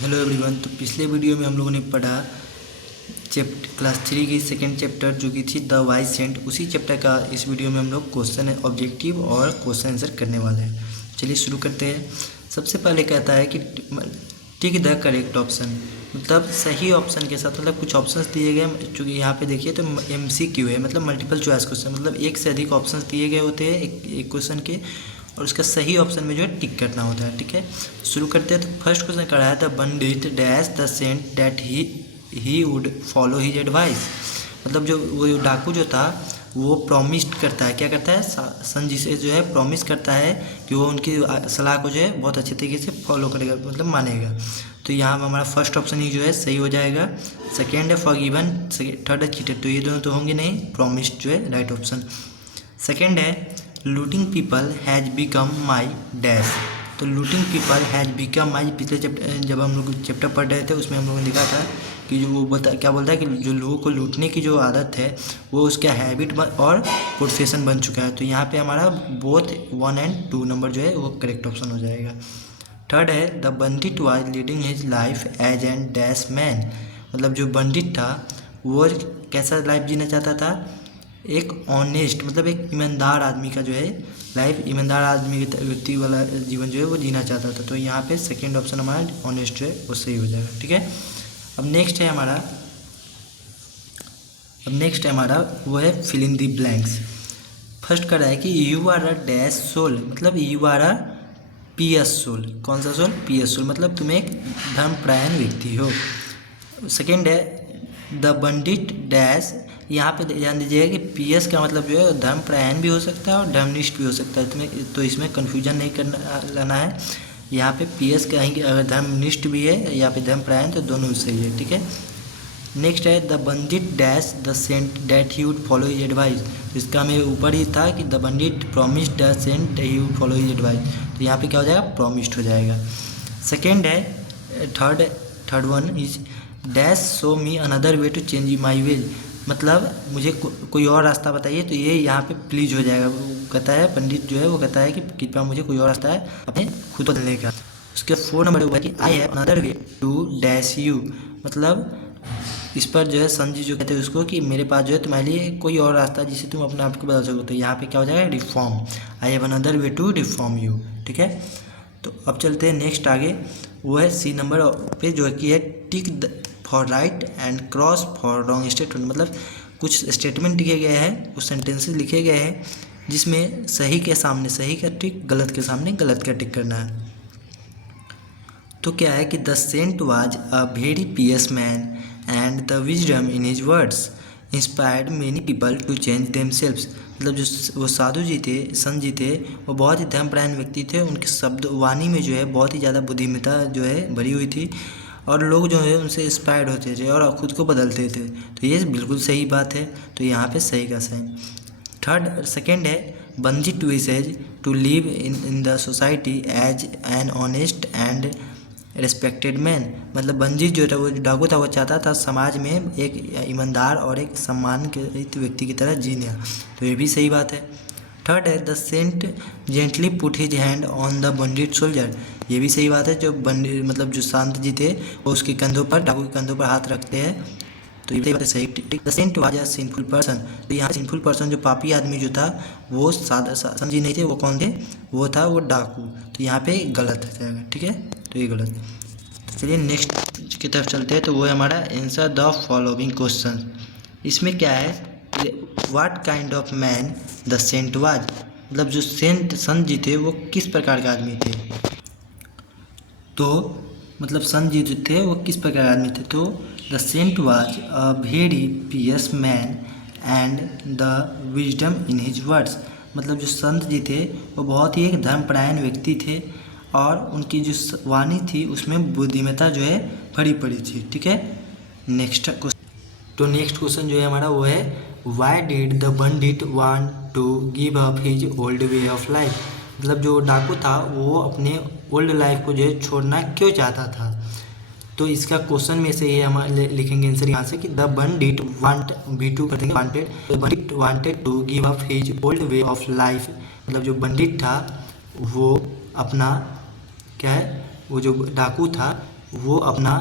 Hello everyone. तो पिछले video में हम लोगों ने पढ़ा क्लास 3 की सेकेंड चैप्टर जो कि थी द वाइज सेंट। उसी चैप्टर का इस वीडियो में हम लोग क्वेश्चन ऑब्जेक्टिव और क्वेश्चन आंसर करने वाले हैं। चलिए शुरू करते हैं। सबसे पहले कहता है कि टिक द करेक्ट ऑप्शन, मतलब सही ऑप्शन के साथ, मतलब कुछ ऑप्शंस दिए गए। चूँकि यहाँ पे देखिए तो MCQ है, मतलब मल्टीपल चॉइस क्वेश्चन, मतलब एक से अधिक ऑप्शंस दिए गए होते हैं एक क्वेश्चन के, और उसका सही ऑप्शन में जो है टिक करना होता है। ठीक है, शुरू करते हैं। तो फर्स्ट क्वेश्चन कराया था bandit dash the saint that he would follow his advice. मतलब जो वो डाकू जो था वो प्रॉमिस्ड करता है, क्या करता है, संजय से जो है प्रॉमिस करता है कि वो उनकी सलाह को जो है बहुत अच्छे तरीके से फॉलो करेगा, मतलब मानेगा। तो यहाँ हमारा फर्स्ट ऑप्शन ही जो है सही हो जाएगा। सेकेंड है फॉरगिवन, थर्ड है चीटेड, तो ये दोनों तो होंगे नहीं, प्रॉमिस्ड जो है राइट ऑप्शन। सेकेंड है looting people has become my dash. तो looting people has become my, पिछले चैप्टर जब हम लोग चैप्टर पढ़ रहे थे उसमें हम लोगों ने देखा था कि जो वो क्या बोलता है कि जो लोगों को लूटने की जो आदत है वो उसका हैबिट और प्रोफेशन बन चुका है। तो यहाँ पे हमारा बोथ 1 और 2 नंबर जो है वो करेक्ट ऑप्शन हो जाएगा। थर्ड है the bandit was leading his life as an dash man. मतलब जो बंडिट था वो कैसा लाइफ जीना चाहता था, एक ऑनेस्ट, मतलब एक ईमानदार आदमी का जो है लाइफ, ईमानदार आदमी के व्यक्ति वाला जीवन जो है वो जीना चाहता था। तो यहाँ पे सेकंड ऑप्शन हमारा ऑनेस्ट जो है वो सही हो जाएगा। ठीक है, अब नेक्स्ट है हमारा वो है fill in the blanks. First कर रहा है कि you are a dash soul, मतलब you are a pious soul. कौन सा सोल? पीएस सोल, मतलब तुम एक धर्मपरायण व्यक्ति हो। सेकेंड है द बंडिट डैश। यहाँ पे ध्यान दीजिएगा कि पीएस का मतलब जो है धर्मपरायण भी हो सकता है और धर्मनिष्ठ भी हो सकता है। तुम्हें तो इसमें कन्फ्यूजन नहीं करना लाना है। यहाँ पे पीएस कहेंगे अगर धर्मनिष्ठ भी है या पे धर्मपरायण, तो दोनों सही है। ठीक है, नेक्स्ट है the bandit dash the saint that he would follow his advice. इसका में ऊपर ही था कि the bandit promised the saint that he would follow his advice, तो यहाँ पे क्या हो जाएगा, प्रॉमिस्ड हो जाएगा। सेकेंड है third one is dash show me another way to change my ways. मतलब मुझे कोई और रास्ता बताइए, तो ये यहाँ पे प्लीज हो जाएगा। वो कहता है, पंडित जो है वो कहता है कि कृपया मुझे कोई और रास्ता है अपने खुद बदलने का। उसके 4 नंबर हुआ कि I have another way to dash you. मतलब इस पर जो है संजय जो कहते हैं उसको कि मेरे पास जो है तुम्हारे लिए कोई और रास्ता जिससे तुम अपने आप को बदल सको। तो यहाँ पे क्या हो जाएगा, reform. I have another way to reform you. ठीक है, तो अब चलते हैं नेक्स्ट आगे। वो है सी नंबर पे जो है कि है tick for right and cross for wrong statement. मतलब कुछ स्टेटमेंट लिखे गए हैं, कुछ सेंटेंसेस लिखे गए हैं जिसमें सही के सामने सही का टिक, गलत के सामने गलत का टिक करना है। तो क्या है कि the saint was a very pious man and the wisdom in his words inspired many people to change themselves. मतलब जो वो साधु जी थे, संत जी थे, वो बहुत ही धर्मपरायण व्यक्ति थे। उनके शब्द वाणी में जो है बहुत ही ज़्यादा बुद्धिमत्ता जो है भरी हुई थी, और लोग जो है उनसे इंस्पायर्ड होते थे और खुद को बदलते थे। तो ये बिल्कुल सही बात है, तो यहाँ पे सही का सही। सेकेंड है bandit to wishes to live in the society as an honest and respected man. मतलब बंजी जो था, वो डाकू था, वो चाहता था समाज में एक ईमानदार और एक सम्मान के व्यक्ति की तरह जीना। तो ये भी सही बात है। थर्ड है the saint gently put his hand on the bandit shoulder. ये भी सही बात है। जो बंडित मतलब जो संत जी थे वो उसके कंधों पर, डाकू के कंधों पर हाथ रखते हैं, तो ये बात है सही। The saint was a sinful person. तो यहाँ सिंफुल पर्सन जो पापी आदमी जो था वो संत जी नहीं थे, वो कौन थे, वो था वो डाकू। तो यहाँ पे गलत हो जाएगा। ठीक है, तो ये गलत। तो चलिए नेक्स्ट की तरफ चलते हैं। तो वो है हमारा आंसर द फॉलोइंग क्वेश्चन। इसमें क्या है, what kind of man the saint was. मतलब जो संत जी थे वो किस प्रकार के आदमी थे। तो मतलब संत जी जो थे वो किस प्रकार के आदमी थे। तो the saint was a very pious man and the wisdom in his words. मतलब जो संत जी थे वो बहुत ही एक धर्मपरायण व्यक्ति थे, और उनकी जो वाणी थी उसमें बुद्धिमत्ता जो है भरी पड़ी थी। ठीक है, नेक्स्ट क्वेश्चन जो है हमारा वो है why did the bandit want to give up his old way of life. मतलब जो डाकू था वो अपने ओल्ड लाइफ को जो है छोड़ना क्यों चाहता था। तो इसका क्वेश्चन में से ये हम लिखेंगे आंसर यहाँ से कि द बंडिट वांट, V2 कर देंगे, wanted, the bandit wanted to give up his old way of life. मतलब जो बंडिट था वो अपना क्या है, वो जो डाकू था वो अपना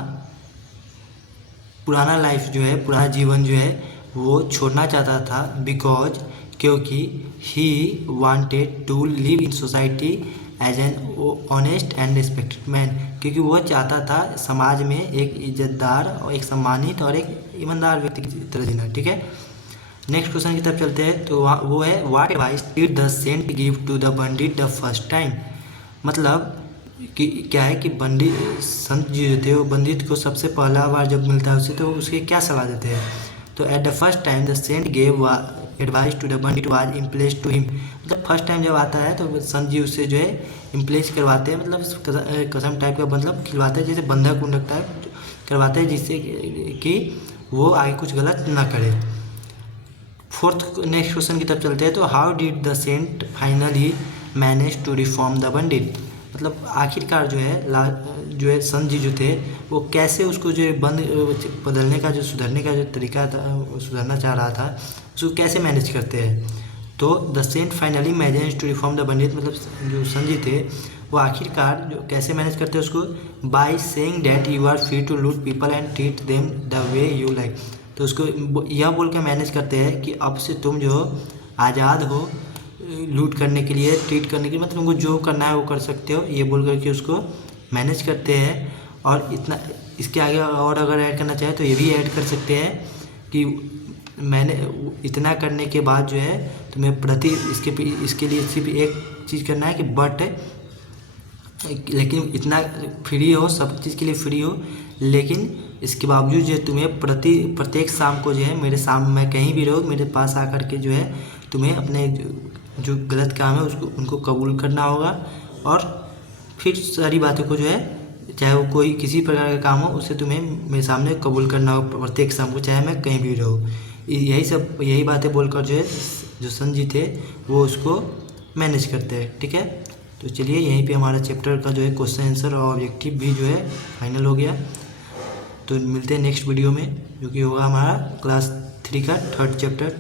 पुराना लाइफ जो है, पुराना जीवन जो है वो छोड़ना चाहता था, बिकॉज क्योंकि he wanted to live in society as an honest and respected man, क्योंकि वो चाहता था समाज में एक इज्जतदार और एक सम्मानित और एक ईमानदार व्यक्ति की तरह जीना। ठीक है, नेक्स्ट क्वेश्चन की तरफ चलते हैं। तो वो है what advice did the saint give to the pandit the first time. मतलब कि क्या है कि पंडित संत जी जो थे वो पंडित को सबसे पहला बार जब मिलता है उससे तो उसके क्या सलाह देते हैं। तो at the first time the saint gave advice to the bandit was impressed to him. मतलब फर्स्ट टाइम जब आता है तो संत जी उससे जो है इम्प्लेस करवाते हैं, मतलब कसम टाइप का मतलब खिलवाते हैं, जैसे बंधक उंधक टाइप करवाते हैं, जिससे कि वो आगे कुछ गलत ना करे। फोर्थ नेक्स्ट क्वेश्चन की तरफ चलते हैं। तो how did the saint finally manage to reform the bandit. मतलब आखिरकार जो है संत जी जो थे वो कैसे उसको जो बदलने का जो सुधरने का जो तरीका था, सुधरना चाह रहा था, उसको कैसे मैनेज करते हैं। तो the saint finally manage to reform the bandit, मतलब जो संत जी थे वो आखिरकार जो कैसे मैनेज करते हैं उसको, by saying that you are free to loot people and treat them the way you like. तो उसको यह बोल के मैनेज करते हैं कि अब से तुम जो आज़ाद हो लूट करने के लिए, ट्रीट करने के लिए, मतलब तुमको जो करना है वो कर सकते हो, ये बोल करके उसको मैनेज करते हैं। और इतना इसके आगे और अगर ऐड करना चाहे तो ये भी ऐड कर सकते हैं कि मैंने इतना करने के बाद जो है तुम्हें इसके लिए सिर्फ एक चीज़ करना है कि बट, लेकिन इतना फ्री हो, सब चीज़ के लिए फ्री हो, लेकिन इसके बावजूद जो है तुम्हें प्रत्येक शाम को जो है मेरे मैं कहीं भी रहो मेरे पास आकर के जो है तुम्हें अपने जो गलत काम है उसको उनको कबूल करना होगा, और फिर सारी बातों को जो है चाहे वो कोई किसी प्रकार का काम हो उसे तुम्हें मेरे सामने कबूल करना हो प्रत्येक शाम को, चाहे मैं कहीं भी रहूँ। यही बातें बोलकर जो है जो संत जी थे वो उसको मैनेज करते हैं। ठीक है, तो चलिए यहीं पे हमारा चैप्टर का जो है क्वेश्चन आंसर और ऑब्जेक्टिव भी जो है फाइनल हो गया। तो मिलते हैं नेक्स्ट वीडियो में, जो कि होगा हमारा क्लास 3 का 3rd चैप्टर।